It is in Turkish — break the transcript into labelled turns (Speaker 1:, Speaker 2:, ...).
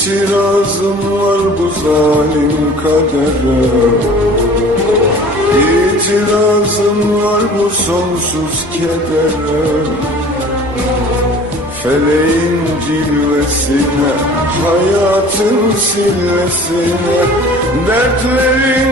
Speaker 1: İtirazım var bu zalim kadere İtirazım var bu sonsuz kedere Feleğin cilvesine, hayatın silvesine Dertlerin